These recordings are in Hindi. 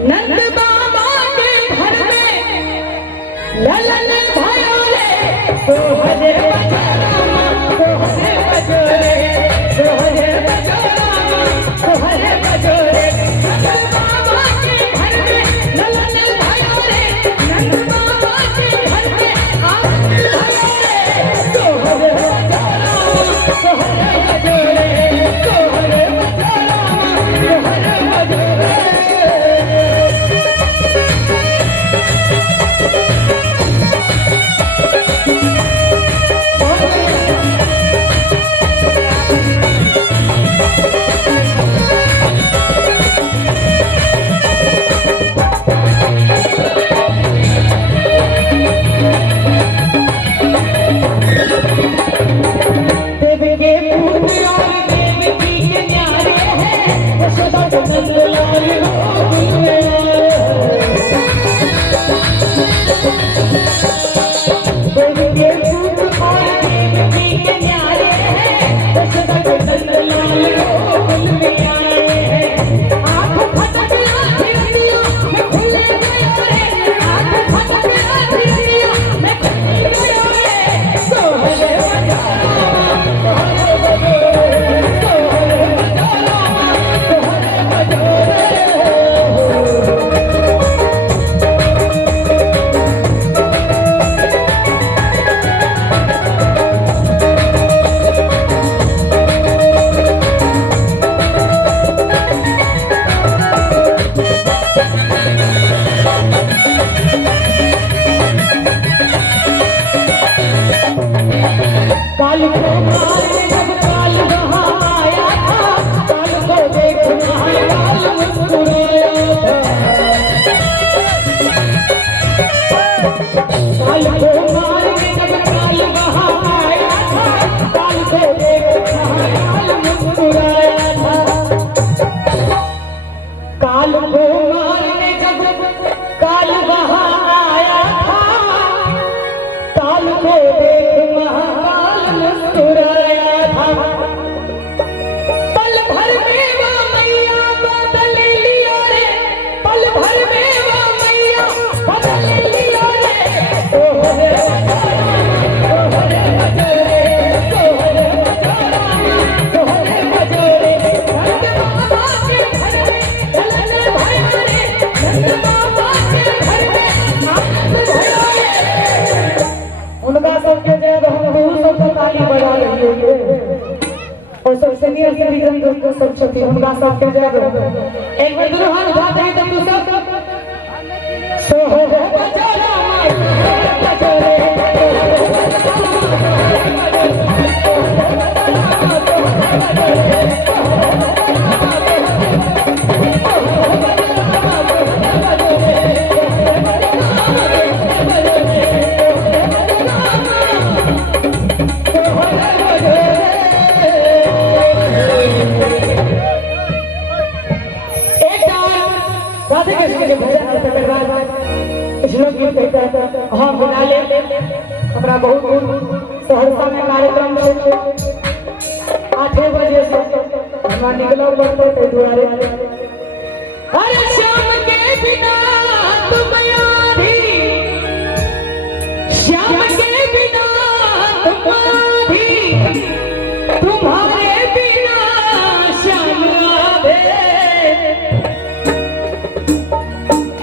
नंद बाबा के घर में ललन भयो रे, सोहरे बजो रामा, सोहरे बजो रे, सोहरे बजो रामा, सोहरे बजो रे। नंद बाबा के घर में ललन भयो रे, नंद बाबा के घर में आनंद भयो रे, सोहरे बजो रामा, सोहरे बजो रे, सोहरे बजो रामा, सोहरे बजो रे। सब छठी उनका सब के जय हो। एक बार दोनों हाथ उठाते हैं तो तू सब सोहरे बजो रामा, बजो रे, हम बना ले हमारा बहुत सहरसा में कार्यक्रम 8 बजे से हमारा निकला पड़ते थे दुआरे। अरे श्याम के बिना तुम आधी, श्याम के बिना तुम आधी, तुम्हारे बिना श्याम आधे।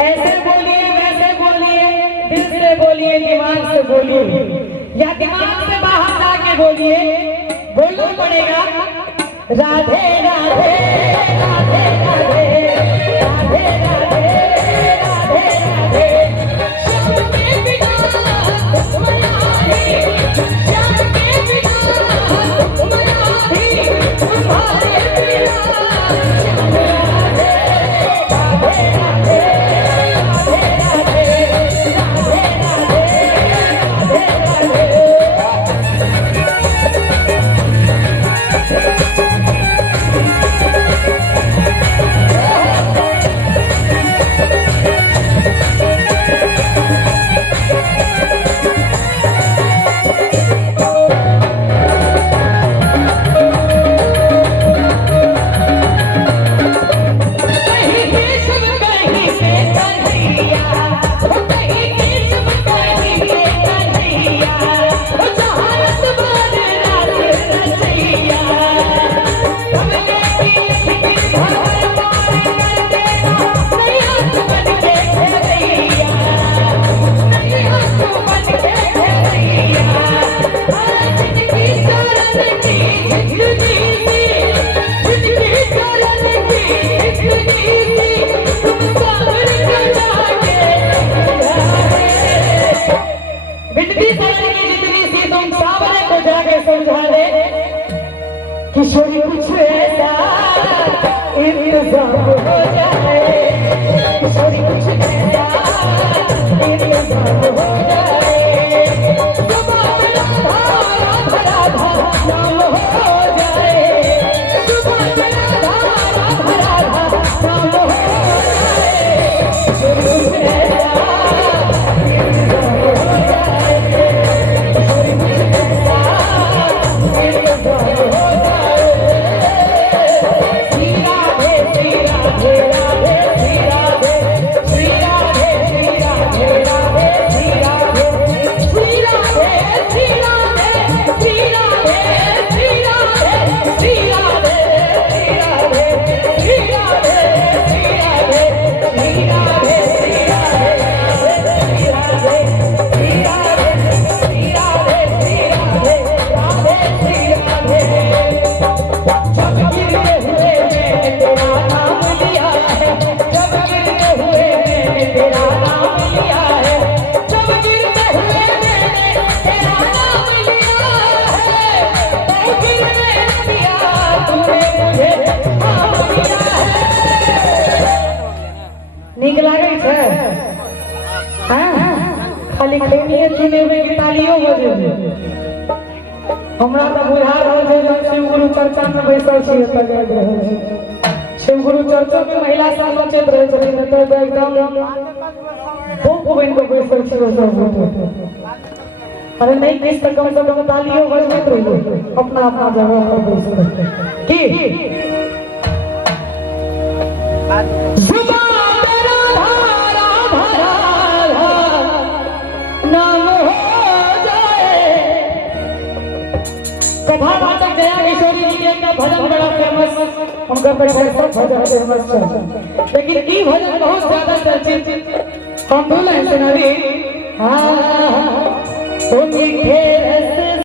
ऐसे बोलिए, वैसे बोलिए, दिल से बोलिए, दिमाग से बोलिए या दिमाग से बाहर जाके बोलिए, बोलना पड़ेगा राधे राधे राधे राधे राधे राधे राधे राधे। श्याम के बिना तुम आधी, श्याम के बिना तुम आधी, तुम्हारे बिना श्याम राधे राधे राधे राधे राधे राधे राधे राधे राधे। इंतजाम हो जाए, किशोरी कुछ ऐसा इंतजाम हो जाए, जुबान राधा राधा राधा नाम हो जाए, जुबान राधा राधा राधा नाम हो जाए, किशोरी कुछ ऐसा इंतजाम हो जाए, किशोरी कुछ ऐसा इंतजाम हो जाए। श्री राधे श्री राधे राधे श्री राधे श्री राधे श्री राधे राधे श्री राधे श्री राधे श्री राधे श्री राधे श्री राधे श्री राधे श्री राधे श्री राधे श्री राधे श्री राधे श्री राधे श्री राधे श्री राधे श्री राधे श्री राधे राधे श्री राधे। जब गिरते हुए मैंने तेरा नाम लिया है, जब गिरते हुए मैंने तेरा नाम लिया है, जब गिरते हुए मैंने तेरा नाम लिया है, तो गिरने न दिया तूने मुझे थाम लिया है। नीक लागै छै? हाँ खाली खेलिए चुने हुए की तालियों बजे हमरा तो बुझा रहल छै जे शिव गुरु चर्चा में बैसल छियै त गाबि रहल छी। शिव गुरु चर्चा में महिला सब नचैत रहै छथिन त एकदम भूख बनि के बैसल छियै सब। अरे नहीं किस तो कम से कम तालियों बजबैत रहिए अपना अपना जगह पर बैस कर की जुबान राधा राधा राधा नाम हो जाए। कथावाचक जया किशोरी जी के एक भजन बड़ा फेमस, उनका सब भजन फेमस है, लेकिन ई भजन बहुत ज्यादा चर्चित हम बोले सुनारी। हाँ मीठे